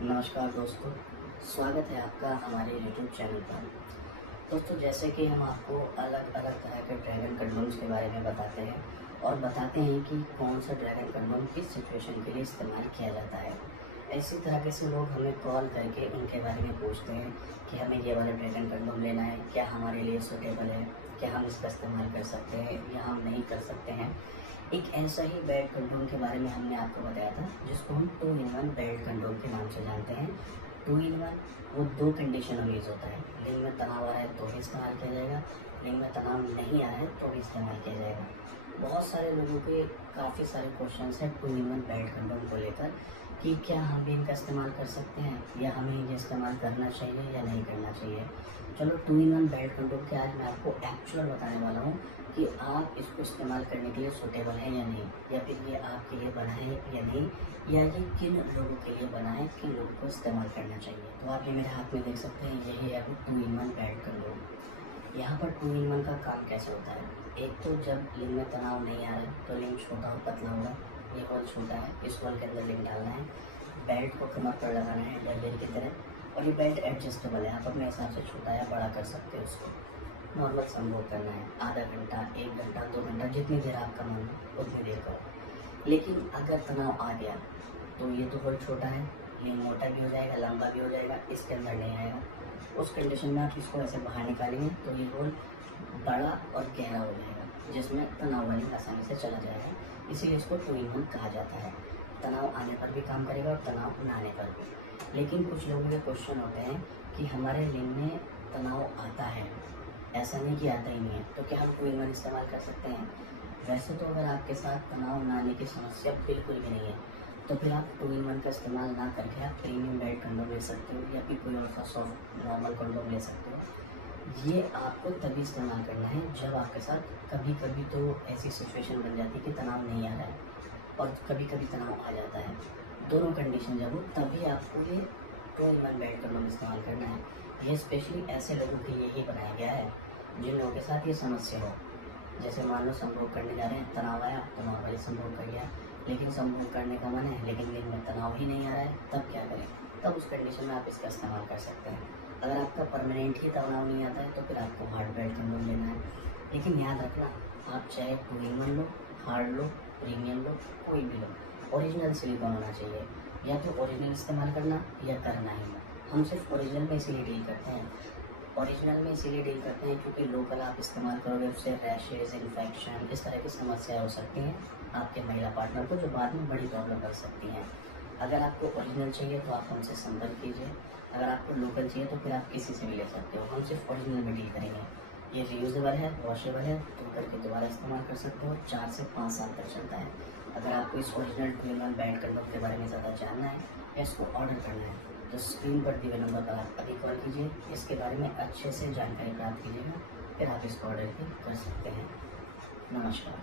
नमस्कार दोस्तों, स्वागत है आपका हमारे यूट्यूब चैनल पर। दोस्तों, जैसे कि हम आपको अलग अलग तरह के ड्रैगन कंडोम्स के बारे में बताते हैं और बताते हैं कि कौन सा ड्रैगन कंडोम किस सिचुएशन के लिए इस्तेमाल किया जाता है। इसी तरह से लोग हमें कॉल करके उनके बारे में पूछते हैं कि हमें ये वाला ड्रैगन कंडोम लेना है, क्या हमारे लिए सूटेबल है, क्या हम इसका इस्तेमाल कर सकते हैं या हम नहीं कर सकते हैं। एक ऐसा ही बेड कंडोम के बारे में हमने आपको बताया था जिसको हम 2-in-1 बेड कंडोम के नाम से जानते हैं। 2-in-1 वो 2 कंडीशन में यूज़ होता है। लिंग में तनाव आ रहा है तो भी इस्तेमाल किया जाएगा, लिंग में तनाव नहीं आ रहा है तो भी इस्तेमाल किया जाएगा। बहुत सारे लोगों के काफ़ी सारे क्वेश्चन हैं 2-in-1 बेड कंडोम को लेकर कि क्या हम भी इनका इस्तेमाल कर सकते हैं या हमें ये इस्तेमाल करना चाहिए या नहीं करना चाहिए। चलो 2-in-1 बेड कंडोम के आज मैं आपको एक्चुअल बताने वाला हूँ कि आप इसको इस्तेमाल करने के लिए सूटेबल है या नहीं, या फिर ये आपके लिए बना है या नहीं, या ये किन लोगों के लिए बना है, किन लोगों को इस्तेमाल करना चाहिए। तो आप ये मेरे हाथ में देख सकते हैं, यही है वो 2-in-1 बेड कंडोम। यहाँ पर 2-in-1 का काम कैसे होता है। एक तो जब लिंग में तनाव नहीं आ रहा है तो लिंग छोटा हो पतला होगा, ये होल छोटा है, इस होल के अंदर लिंग डालना है, बेल्ट को कमर पर लगाना है डंडे की तरह, और ये बेल्ट एडजस्टेबल है, आप अपने हिसाब से छोटा या बड़ा कर सकते हो। उसको नॉर्मल संभोग करना है, आधा घंटा, 1 घंटा, 2 घंटा, जितनी देर आपका मन हो उतनी देर करो। लेकिन अगर तनाव आ गया तो ये तो होल छोटा है, लिंग मोटा भी हो जाएगा, लंबा भी हो जाएगा, इसके अंदर नहीं आएगा। उस कंडीशन में आप इसको ऐसे बाहर निकालेंगे तो ये होल बड़ा और गहरा हो जाएगा, जिसमें तनाव वाली आसानी से चला जाएगा। इसीलिए इसको 2-in-1 कहा जाता है। तनाव आने पर भी काम करेगा और तनाव ना आने पर भी। लेकिन कुछ लोगों के क्वेश्चन होते हैं कि हमारे लिंग में तनाव आता है, ऐसा नहीं कि आता ही नहीं है, तो क्या हम 2-in-1 इस्तेमाल कर सकते हैं। वैसे तो अगर आपके साथ तनाव ना आने की समस्या बिल्कुल भी नहीं है तो फिर आप 2-in-1 का इस्तेमाल ना करके आप प्रीमियम बेड कंडोम ले सकते हो या फिर कोई और सा सॉफ्ट नॉर्मल कंडोम ले सकते हो। ये आपको तभी इस्तेमाल करना है जब आपके साथ कभी कभी तो ऐसी सिचुएशन बन जाती है कि तनाव नहीं आ रहा है और कभी कभी तनाव आ जाता है। दोनों कंडीशन जब हो तभी आपको ये 2-in-1 बेड कंडोम इस्तेमाल करना है। ये स्पेशली ऐसे लोगों के लिए ही बनाया गया है जिन लोगों के साथ ये समस्या हो। जैसे मान लो संभोग करने जा रहे हैं, तनाव आया तो नॉर्मली संभोग कर लिया, लेकिन संभोग करने का मन है लेकिन लिंग में तनाव ही नहीं आ रहा है, तब क्या करें। तब उस कंडीशन में आप इसका इस्तेमाल कर सकते हैं। अगर आपका परमानेंट ही तनाव नहीं आता है तो फिर आपको हार्ड बेड कंडोम लेना है। लेकिन याद रखना, आप चाहे 2-in-1 लो, हार्ड लो, प्रीमियम लो, कोई भी लो, ओरिजिनल सिलिकॉन होना चाहिए। या तो ओरिजिनल इस्तेमाल करना या करना ही ना। हम सिर्फ ओरिजिनल में इसीलिए डील करते हैं, ओरिजिनल में इसीलिए डील करते हैं क्योंकि लोकल आप इस्तेमाल करोगे उससे रैशेज, इन्फेक्शन, इस तरह की समस्याएं हो सकती हैं आपके महिला पार्टनर को, जो बाद में बड़ी प्रॉब्लम कर सकती हैं। अगर आपको ओरिजिनल चाहिए तो आप हमसे संपर्क कीजिए, अगर आपको लोकल चाहिए तो फिर आप किसी से भी ले सकते हो। हम सिर्फ ओरिजिनल में डील करेंगे। ये रीयूजेबल है, वॉशेबल है, धो करके दोबारा इस्तेमाल कर सकते हो, 4 से 5 साल तक चलता है। अगर आपको इस ओरिजिनल 2-in-1 बेड कंडोम के बारे में ज़्यादा जानना है या इसको ऑर्डर करना है तो स्क्रीन पर दिए नंबर पर आप अभी कॉल कीजिए, इसके बारे में अच्छे से जानकारी प्राप्त कीजिएगा, फिर आप इसको ऑर्डर भी कर सकते हैं। नमस्कार।